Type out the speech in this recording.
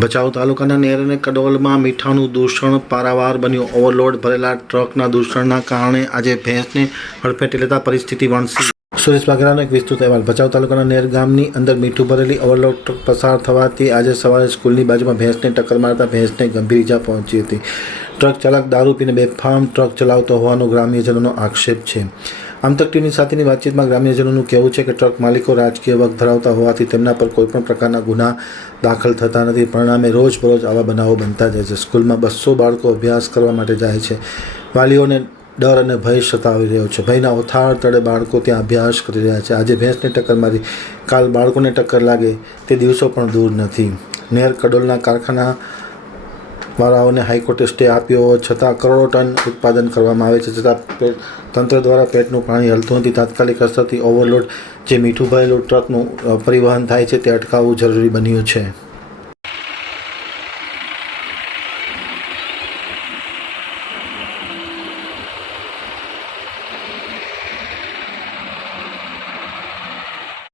ભચાઉ તાલુકાના નેર અને કડોલમાં મીઠાનું દૂષણ પારાવાર બન્યું. ઓવરલોડ ભરેલા ટ્રકના દૂષણના કારણે આજે ભેંસને હડફેટે લેતા પરિસ્થિતિ વણસી. સુરેશ વાઘેલાનો એક વિસ્તૃત અહેવાલ. ભચાઉ તાલુકાના નેર ગામની અંદર મીઠું ભરેલી ઓવરલોડ ટ્રક પસાર થવાથી આજે સવારે સ્કૂલની બાજુમાં ભેંસને ટક્કર મારતા ભેંસને ગંભીર ઇજા પહોંચી હતી. ટ્રક ચાલક દારૂ પીને બેફામ ટ્રક ચલાવતો હોવાનો ગ્રામ્યજનોનો આક્ષેપ છે. આમતક ટીવી સાથેની વાતચીતમાં ગ્રામ્યજનોનું કહેવું છે કે ટ્રક માલિકો રાજકીય વગ ધરાવતા હોવાથી તેમના પર કોઈપણ પ્રકારના ગુના દાખલ થતા નથી. પરિણામે રોજબરોજ આવા બનાવો બનતા જાય છે. સ્કૂલમાં 200 બાળકો અભ્યાસ કરવા માટે જાય છે. વાલીઓને ડર અને ભય સતાવી રહ્યો છે. ભયના ઓથાર તળે બાળકો ત્યાં અભ્યાસ કરી રહ્યા છે. આજે ભેંસને ટક્કર મારી, કાલ બાળકોને ટક્કર લાગે તે દિવસો પણ દૂર નથી. નેર કડોલના કારખાના વાળાઓને હાઈકોર્ટે સ્ટે આપ્યો છતાં કરોડો ટન ઉત્પાદન કરવામાં આવે છે, છતાં તંત્ર દ્વારા પેટનું પાણી હલતું નથી. તાત્કાલિક અસરથી ઓવરલોડ જે મીઠું ભરેલું ટ્રકનું પરિવહન થાય છે તે અટકાવવું જરૂરી બન્યું છે.